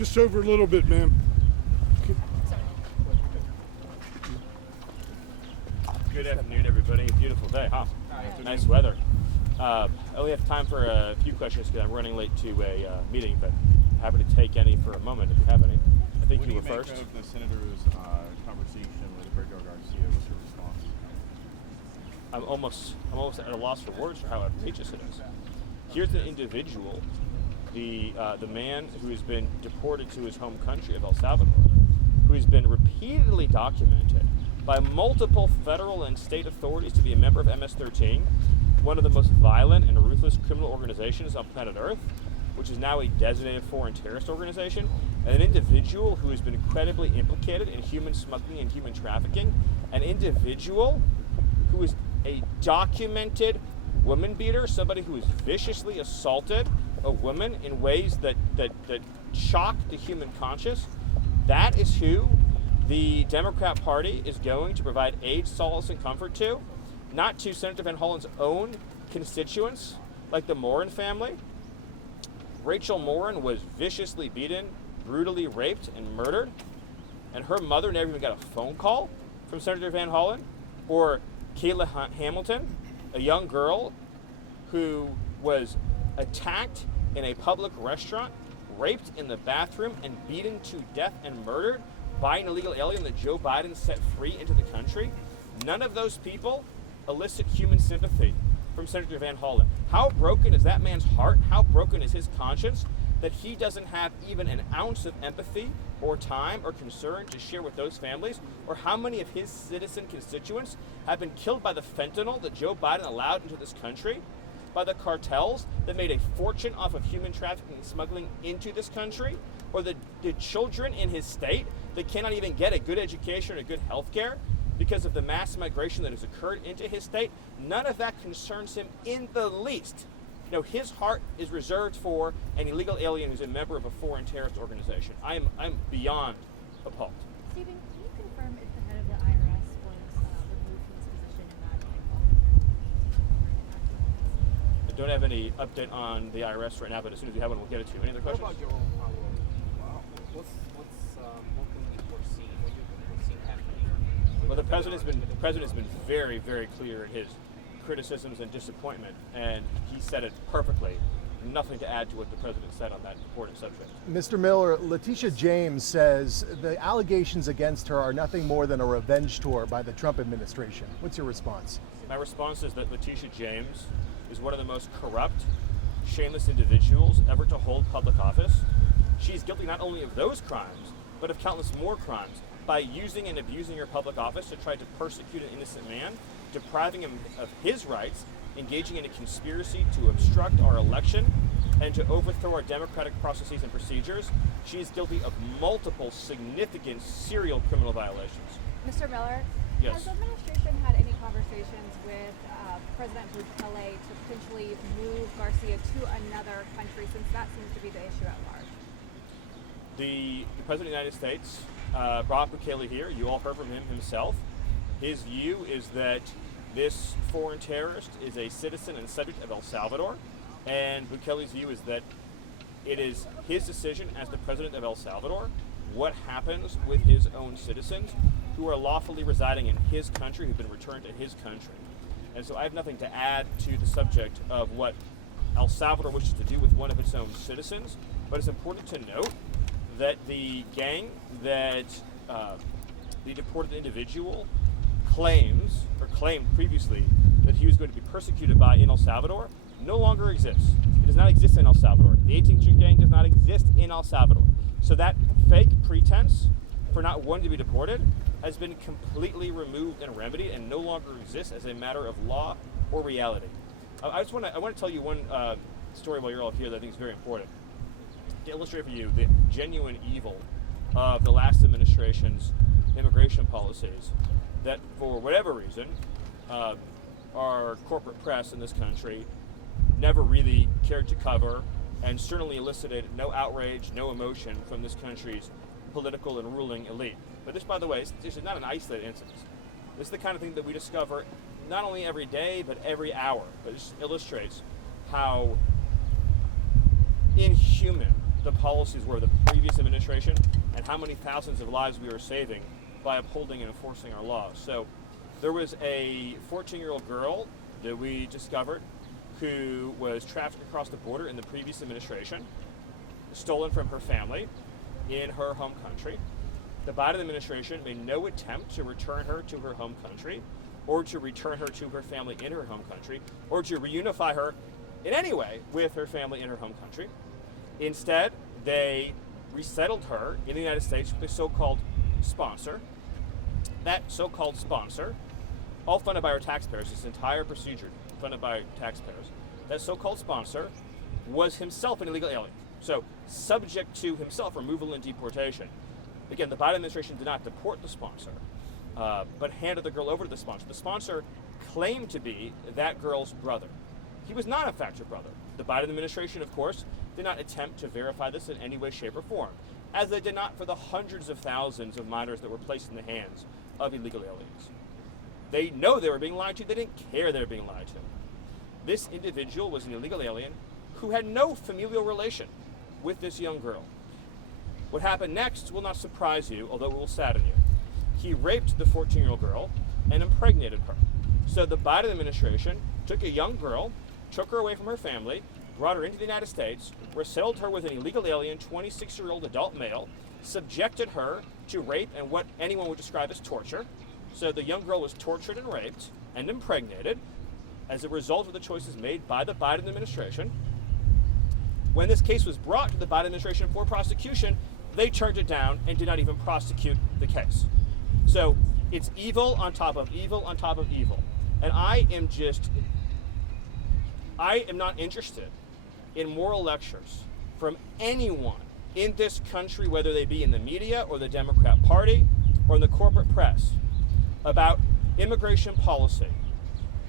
Just over a little bit, ma'am. Good afternoon, everybody. Beautiful day, huh? Nice weather. I only have time for a few questions because I'm running late to a meeting, but happy to take any for a moment if you have any. I think you were first. What do you make of the senator's conversation with Abrego Garcia? What's your response? I'm almost at a loss for words for how outrageous it is. Here's an individual, the man who has been deported to his home country of El Salvador, who has been repeatedly documented by multiple federal and state authorities to be a member of MS-13, one of the most violent and ruthless criminal organizations on planet Earth, which is now a designated foreign terrorist organization, and an individual who has been incredibly implicated in human smuggling and human trafficking, an individual who is a documented woman beater, somebody who has viciously assaulted a woman in ways that shock the human conscience. That is who the Democrat Party is going to provide aid, solace, and comfort to, not to Senator Van Hollen's own constituents, like the Morin family. Rachel Morin was viciously beaten, brutally raped, and murdered, and her mother never even got a phone call from Senator Van Hollen. Or Kayla Hamilton, a young girl who was attacked in a public restaurant, raped in the bathroom, and beaten to death and murdered by an illegal alien that Joe Biden set free into the country. None of those people elicit human sympathy from Senator Van Hollen. How broken is that man's heart? How broken is his conscience that he doesn't have even an ounce of empathy or time or concern to share with those families? Or how many of his citizen constituents have been killed by the fentanyl that Joe Biden allowed into this country, by the cartels that made a fortune off of human trafficking and smuggling into this country, or the children in his state that cannot even get a good education or good health care because of the mass migration that has occurred into his state? None of that concerns him in the least. No, his heart is reserved for an illegal alien who's a member of a foreign terrorist organization. I'm beyond appalled. Stephen, can you confirm if the head of the IRS was removed from his position in that I don't have any update on the IRS right now, but as soon as we have one, we'll get it to you. Any other questions? What about your own power? What can we foresee? What you can foresee happening? Well, the president has been very, very clear in his criticisms and disappointment, and he said it perfectly. Nothing to add to what the president said on that important subject. Mr. Miller, Letitia James says the allegations against her are nothing more than a revenge tour by the Trump administration. What's your response? My response is that Letitia James is one of the most corrupt, shameless individuals ever to hold public office. She's guilty not only of those crimes, but of countless more crimes by using and abusing her public office to try to persecute an innocent man, depriving him of his rights, engaging in a conspiracy to obstruct our election, and to overthrow our democratic processes and procedures. She is guilty of multiple significant serial criminal violations. Mr. Miller, Yes. has the administration had any conversations with President Bukele to potentially move Garcia to another country, since that seems to be the issue at large? The President of the United States brought Bukele here. You all heard from him himself. His view is that this foreign terrorist is a citizen and subject of El Salvador, and Bukele's view is that it is his decision as the president of El Salvador what happens with his own citizens who are lawfully residing in his country, who've been returned to his country. And so I have nothing to add to the subject of what El Salvador wishes to do with one of its own citizens, but it's important to note that the gang that the deported individual claimed previously that he was going to be persecuted by in El Salvador no longer exists. It does not exist in El Salvador. The 18th Street Gang does not exist in El Salvador. So that fake pretense for not wanting to be deported has been completely removed and remedied and no longer exists as a matter of law or reality. I want to tell you one story while you're all here that I think is very important to illustrate for you the genuine evil of the last administration's immigration policies that, for whatever reason, our corporate press in this country never really cared to cover, and certainly elicited no outrage, no emotion from this country's political and ruling elite. But this, by the way, this is not an isolated incident. This is the kind of thing that we discover not only every day, but every hour. But this illustrates how inhuman the policies were of the previous administration and how many thousands of lives we are saving by upholding and enforcing our laws. So there was a 14-year-old girl that we discovered who was trafficked across the border in the previous administration, stolen from her family in her home country. The Biden administration made no attempt to return her to her home country, or to return her to her family in her home country, or to reunify her in any way with her family in her home country. Instead, they resettled her in the United States with a so-called sponsor. That so-called sponsor, all funded by our taxpayers, this entire procedure funded by taxpayers, that so-called sponsor was himself an illegal alien. So subject to himself removal and deportation. Again, the Biden administration did not deport the sponsor, but handed the girl over to the sponsor. The sponsor claimed to be that girl's brother. He was not in fact her brother. The Biden administration, of course, did not attempt to verify this in any way, shape, or form, as they did not for the hundreds of thousands of minors that were placed in the hands of illegal aliens. They know they were being lied to. They didn't care they were being lied to. This individual was an illegal alien who had no familial relation with this young girl. What happened next will not surprise you, although it will sadden you. He raped the 14-year-old girl and impregnated her. So the Biden administration took a young girl, took her away from her family, brought her into the United States, resettled her with an illegal alien, 26-year-old adult male, subjected her to rape and what anyone would describe as torture. So the young girl was tortured and raped and impregnated as a result of the choices made by the Biden administration. When this case was brought to the Biden administration for prosecution, they turned it down and did not even prosecute the case. So it's evil on top of evil on top of evil. And I am not interested in moral lectures from anyone in this country, whether they be in the media or the Democrat Party or in the corporate press, about immigration policy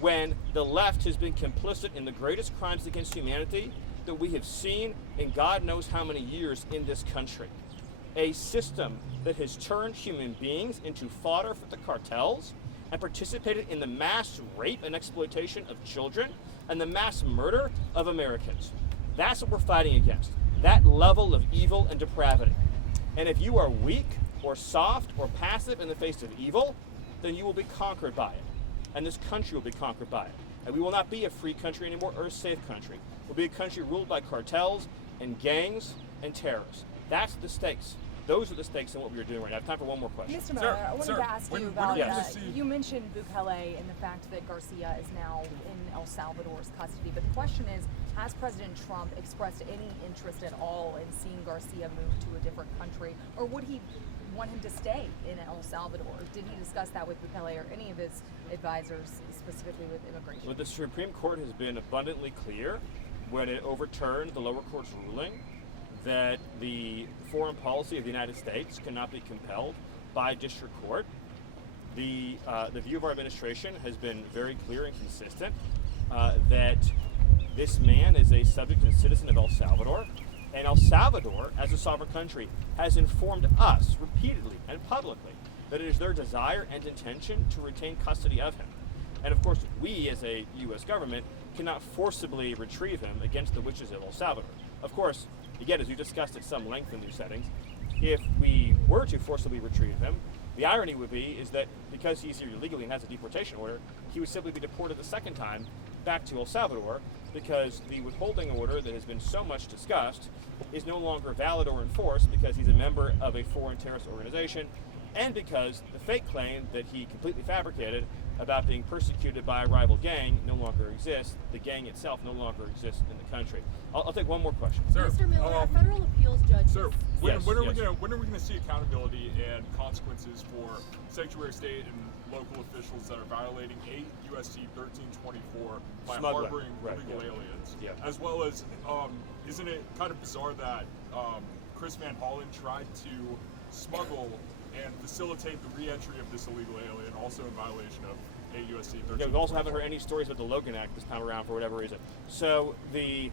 when the left has been complicit in the greatest crimes against humanity that we have seen in God knows how many years in this country. A system that has turned human beings into fodder for the cartels and participated in the mass rape and exploitation of children and the mass murder of Americans. That's what we're fighting against, that level of evil and depravity. And if you are weak or soft or passive in the face of evil, then you will be conquered by it. And this country will be conquered by it. And we will not be a free country anymore or a safe country. We'll be a country ruled by cartels and gangs and terrorists. That's the stakes. Those are the stakes in what we are doing right now. I have time for one more question. Mr. Miller, I wanted to ask you about, Yes. you mentioned Bukele and the fact that Garcia is now in El Salvador's custody, but the question is, has President Trump expressed any interest at all in seeing Garcia move to a different country, or would he want him to stay in El Salvador? Did he discuss that with Bukele or any of his advisors, specifically with immigration? Well, the Supreme Court has been abundantly clear when it overturned the lower court's ruling that the foreign policy of the United States cannot be compelled by district court. The view of our administration has been very clear and consistent that this man is a subject and citizen of El Salvador, and El Salvador, as a sovereign country, has informed us repeatedly and publicly that it is their desire and intention to retain custody of him. And of course, we as a U.S. government cannot forcibly retrieve him against the wishes of El Salvador. Of course, again, as we discussed at some length in these settings, if we were to forcibly retrieve him, the irony would be is that because he's here illegally and has a deportation order, he would simply be deported the second time back to El Salvador, because the withholding order that has been so much discussed is no longer valid or enforced because he's a member of a foreign terrorist organization, and because the fake claim that he completely fabricated about being persecuted by a rival gang no longer exists. The gang itself no longer exists in the country. I'll take one more question. Sir, Mr. Miller, a federal appeals judge. Sir, Yes, when are yes. we going to see accountability and consequences for Secretary of State and local officials that are violating 8 USC 1324 by Smuggling, harboring right, illegal yeah. aliens? Yeah. As well as, isn't it kind of bizarre that Chris Van Hollen tried to smuggle and facilitate the re-entry of this illegal alien, also in violation of 8 USC 1324? Yeah, we also haven't heard any stories about the Logan Act this time around for whatever reason. So it's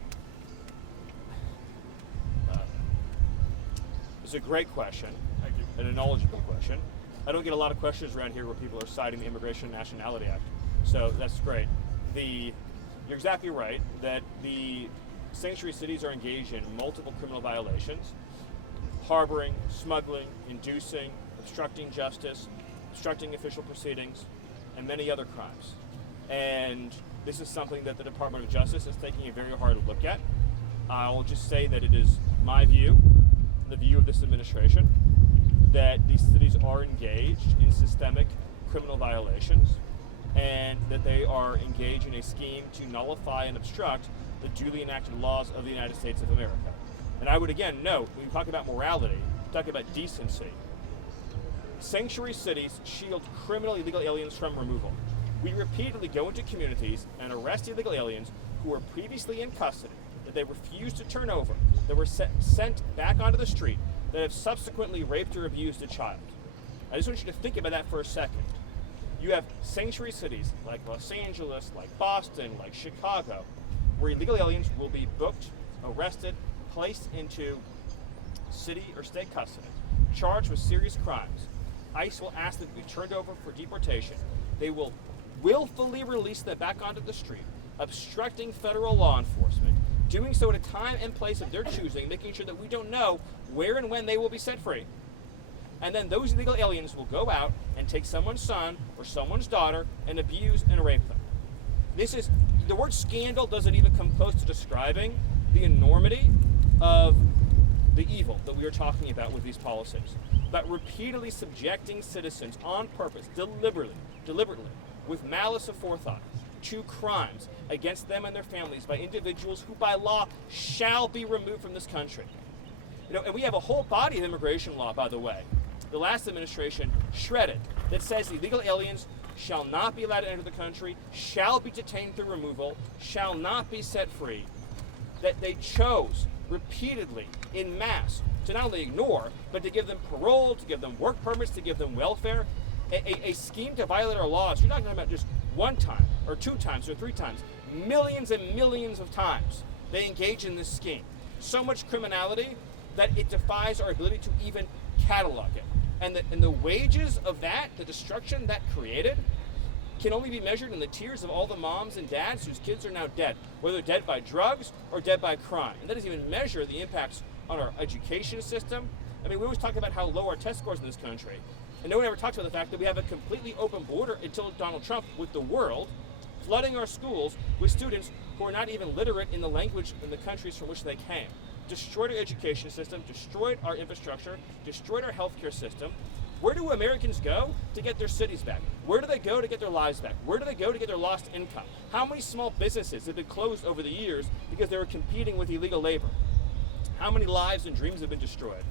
a great question Thank you. and a knowledgeable question. I don't get a lot of questions around here where people are citing the Immigration and Nationality Act, so that's great. You're exactly right that the sanctuary cities are engaged in multiple criminal violations: harboring, smuggling, inducing, obstructing justice, obstructing official proceedings, and many other crimes. And this is something that the Department of Justice is taking a very hard look at. I will just say that it is my view, the view of this administration, that these cities are engaged in systemic criminal violations, and that they are engaged in a scheme to nullify and obstruct the duly enacted laws of the United States of America. And I would again note, when we talk about morality, talk about decency, sanctuary cities shield criminal illegal aliens from removal. We repeatedly go into communities and arrest illegal aliens who were previously in custody, that they refused to turn over, that were sent back onto the street, that have subsequently raped or abused a child. I just want you to think about that for a second. You have sanctuary cities like Los Angeles, like Boston, like Chicago, where illegal aliens will be booked, arrested, placed into city or state custody, charged with serious crimes. ICE will ask them to be turned over for deportation. They will willfully release them back onto the street, obstructing federal law enforcement, doing so at a time and place of their choosing, making sure that we don't know where and when they will be set free. And then those illegal aliens will go out and take someone's son or someone's daughter and abuse and rape them. This is, the word scandal doesn't even come close to describing the enormity of the evil that we are talking about with these policies. About repeatedly subjecting citizens on purpose, deliberately, with malice aforethought, to crimes against them and their families by individuals who by law shall be removed from this country. And we have a whole body of immigration law, by the way, the last administration shredded, that says illegal aliens shall not be allowed to enter the country, shall be detained through removal, shall not be set free. That they chose repeatedly in mass to not only ignore, but to give them parole, to give them work permits, to give them welfare, a scheme to violate our laws. You're not talking about just one time or two times or three times, millions and millions of times they engage in this scheme. So much criminality that it defies our ability to even catalog it. And the wages of that, the destruction that created, can only be measured in the tears of all the moms and dads whose kids are now dead, whether dead by drugs or dead by crime. And that doesn't even measure the impacts on our education system. I mean, we always talk about how low our test scores in this country, and no one ever talks about the fact that we have a completely open border until Donald Trump with the world, flooding our schools with students who are not even literate in the language in the countries from which they came. Destroyed our education system, destroyed our infrastructure, destroyed our healthcare system. Where do Americans go to get their cities back? Where do they go to get their lives back? Where do they go to get their lost income? How many small businesses have been closed over the years because they were competing with illegal labor? How many lives and dreams have been destroyed?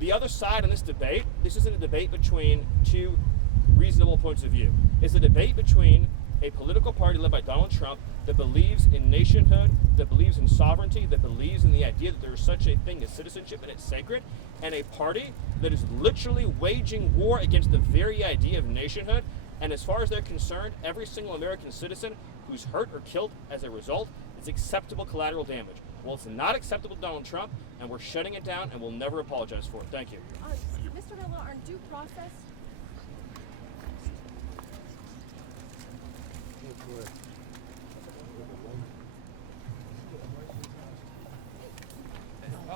The other side in this debate, this isn't a debate between two reasonable points of view. It's a debate between a political party led by Donald Trump that believes in nationhood, that believes in sovereignty, that believes in the idea that there is such a thing as citizenship and it's sacred, and a party that is literally waging war against the very idea of nationhood. And as far as they're concerned, every single American citizen who's hurt or killed as a result is acceptable collateral damage. Well, it's not acceptable to Donald Trump, and we're shutting it down, and we'll never apologize for it. Thank you. Mr. Villa, on due process,